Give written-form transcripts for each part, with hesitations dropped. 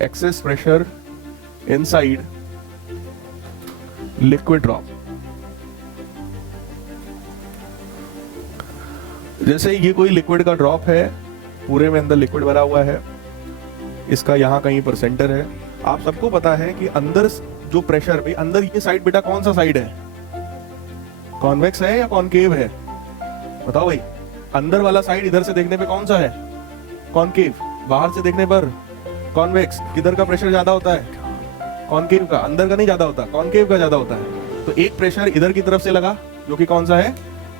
excess pressure inside liquid drop. जैसे ये कोई लिक्विड का ड्रॉप है, पूरे में अंदर लिक्विड भरा हुआ है, इसका यहाँ कहीं पर सेंटर है। आप सबको पता है कि अंदर जो प्रेशर भी अंदर, ये साइड बेटा कौन सा साइड है, कॉन्वेक्स है या कॉनकेव है? बताओ भाई, अंदर वाला साइड इधर से देखने पे कौन सा है? कॉनकेव। बाहर से देखने पर कॉन्वेक्स। किधर का प्रेशर ज्यादा होता है? कॉनकेव का। अंदर का नहीं ज्यादा होता, कॉनकेव का ज्यादा होता है। तो एक प्रेशर इधर की तरफ से लगा जो कि कौन सा है?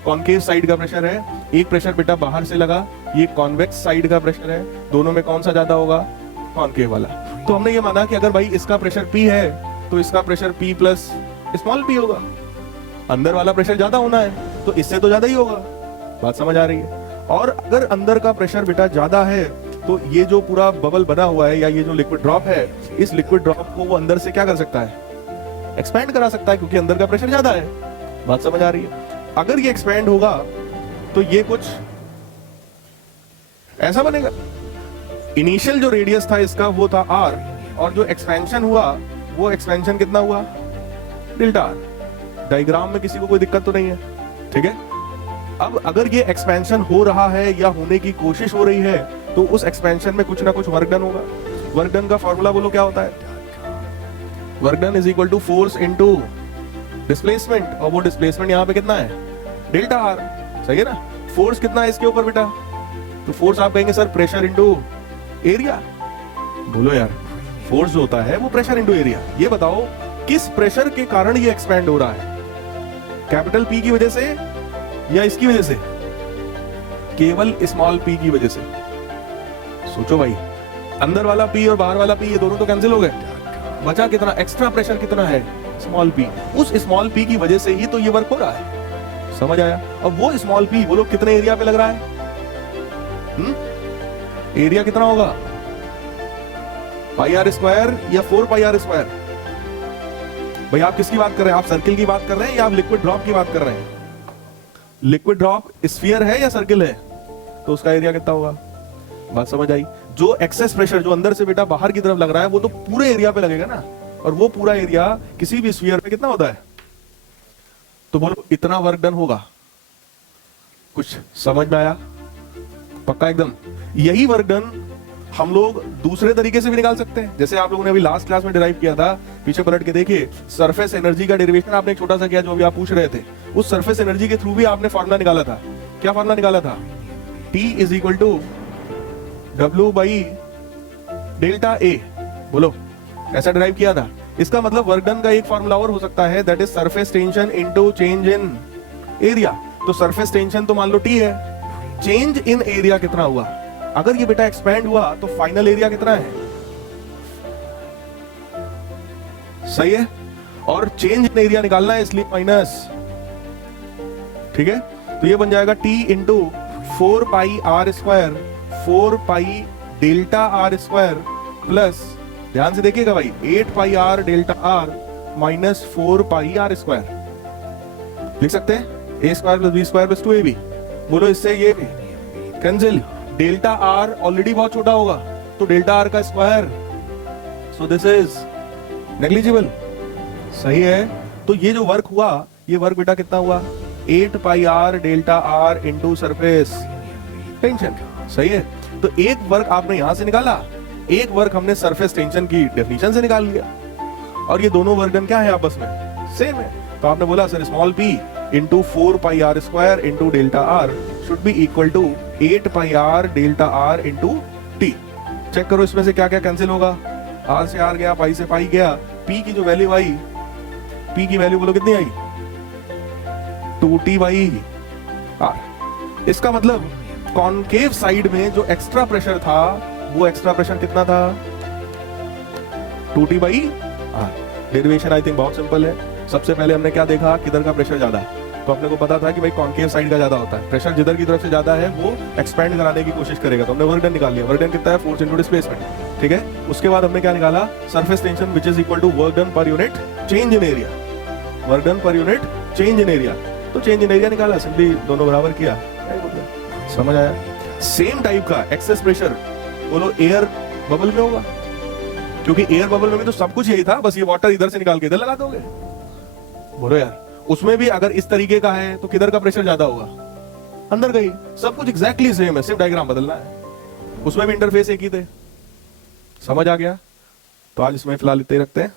कॉनकेव साइड का प्रेशर है। एक प्रेशर बेटा बाहर से लगा, ये कॉन्वेक्स साइड का प्रेशर है। दोनों में कौन सा ज्यादा होगा? कॉनकेव वाला। तो हमने ये माना कि अगर भाई इसका प्रेशर P है तो इसका pressure P plus small p होगा। अंदर वाला प्रेशर ज्यादा होना है तो इससे तो ज्यादा ही होगा। बात समझ आ रही है? और अगर अंदर का प्रेशर बेटा ज्यादा है तो ये जो पूरा बबल बना हुआ है या ये जो लिक्विड ड्रॉप है, इस लिक्विड ड्रॉप को वो अंदर से क्या कर सकता है? एक्सपैंड करा सकता है, क्योंकि अंदर का प्रेशर ज्यादा है। बात समझ आ रही है? अगर ये एक्सपैंड होगा तो ये कुछ ऐसा बनेगा। इनिशियल जो रेडियस था इसका वो था r, और जो एक्सपेंशन हुआ वो एक्सपेंशन कितना हुआ? Delta r। डायग्राम में किसी को कोई दिक्कत तो नहीं है? ठीक है। अब अगर ये एक्सपेंशन हो रहा है या होने की कोशिश हो रही है तो उस एक्सपेंशन में कुछ ना कुछ वर्क डन होगा। वर्क डन का फॉर्मूला बोलो क्या होता है? Work done is equal to force into displacement, और वो डिस्प्लेसमेंट यहाँ पे कितना है? Delta R. सही है ना? फोर्स कितना है इसके ऊपर बेटा? तो फोर्स आप कहेंगे सर प्रेशर इनटू एरिया। बोलो यार, फोर्स जो होता है वो प्रेशर इनटू एरिया। ये बताओ किस प्रेशर के कारण ये एक्सपैंड हो रहा है? कैपिटल P की वजह से या इसकी वजह से? केवल स्मॉल p की वजह से। सोचो भाई, अंदर वाला p और बाहर वाला p ये दोनों तो कैंसिल हो गए। बचा कितना? एक्स्ट्रा प्रेशर कितना है? Small p। उस स्मॉल p की वजह से ही तो ये वर्क हो रहा है। समझ आया? अब वो स्मॉल p बोलो कितने एरिया पे लग रहा है? एरिया कितना होगा? पाई आर स्क्वायर या 4 पाई आर स्क्वायर? भाई आप किसकी बात कर रहे हैं? आप सर्किल की बात कर रहे हैं या आप लिक्विड ड्रॉप की बात कर रहे हैं? लिक्विड ड्रॉप स्फीयर है या सर्किल है? तो उसका एरिया कितना होगा? बात समझ आई? जो एक्सेस प्रेशर जो अंदर से बेटा बाहर की तरफ लग रहा है वो तो पूरे एरिया पे लगेगा ना, और वो पूरा एरिया किसी भी स्फीयर पे कितना होता है? तो बोलो इतना वर्क डन होगा। कुछ समझ में आया? पक्का एकदम? यही वर्क डन हम लोग दूसरे तरीके से भी निकाल सकते हैं। जैसे आप लोगों ने अभी लास्ट क्लास में डिराइव किया था, पीछे पलट के देखिए, सरफेस एनर्जी का डेरिवेशन आपने छोटा सा किया जो अभी आप पूछ रहे थे। उस सरफेस एनर्जी के थ्रू भी आपने फॉर्मूला निकाला था। क्या फॉर्मूला निकाला था? T is equal to W by delta A। बोलो, ऐसा डिराइव किया था। इसका मतलब वर्क डन का एक फॉर्मूला और हो सकता है, that is surface tension into change in area. तो सरफेस टेंशन तो मान लो T है, चेंज इन एरिया कितना हुआ? अगर ये बेटा एक्सपैंड हुआ तो फाइनल एरिया कितना है? सही है? और चेंज इन एरिया निकालना है, इसलिए माइनस। ठीक है? तो ये बन जाएगा T into 4 pi are square, 4 pi delta r square plus, ध्यान से देखिएगा भाई, 8 pi are delta r minus 4 pi are square. लिख सकते हैं a square plus b square plus 2ab। बोलो इससे ये कैंसिल। डेल्टा आर ऑलरेडी बहुत छोटा होगा तो डेल्टा आर का square, so this is negligible. सही है? तो ये जो वर्क हुआ, ये वर्क बेटा कितना हुआ? 8 pi are delta are into surface tension. सही है? तो एक वर्क आपने यहां से निकाला, एक वर्क हमने सरफेस टेंशन की डेफिनेशन से निकाल लिया, और ये दोनों वर्क डन क्या है आपस में? सेम है। तो आपने बोला sir small p into 4 pi are square into delta R should be equal to 8 pi are delta are into T. Check करो इसमें से क्या क्या कैंसिल होगा। आर से आर गया, पाई से पाई गया, p की जो वैल्यू आई, p की वैल्यू बोलो कितनी आई? 2t by are. इसका मतलब कॉनकेव साइड में जो एक्स्ट्रा प्रेशर था वो एक्स्ट्रा प्रेशर कितना था? 2t by R. Derivation I think बहुत सिंपल है। सबसे पहले हमने क्या देखा? किधर का प्रेशर ज्यादा है? तो अपने को पता था कि भाई कॉनकेव साइड का ज्यादा होता है। प्रेशर जिधर की तरफ से ज्यादा है वो एक्सपैंड कराने की कोशिश करेगा। तो हमने वर्क डन निकाल लिया। वर्क डन कितना है? Force into displacement. ठीक है? उसके बाद हमने क्या निकाला? Surface tension which is equal to work done per unit change in area. Work done per unit change in area. तो चेंज इन एरिया निकाला, सिंपली दोनों बराबर किया। समझ आया? सेम टाइप का एक्सेस प्रेशर बोलो एयर बबल में होगा। क्योंकि एयर बबल में भी तो सब कुछ यही था, बस ये वाटर इधर से निकाल के इधर लगा दोगे। बोलो यार, उसमें भी अगर इस तरीके का है तो किधर का प्रेशर ज्यादा होगा, अंदर का ही। सब कुछ एग्जैक्टली सेम है, सिर्फ डायग्राम बदलना है। उसमें भी इंटरफेस एक ही थे। समझ आ गया? तो आज इसमें फिलहाल इतने ही रखते हैं।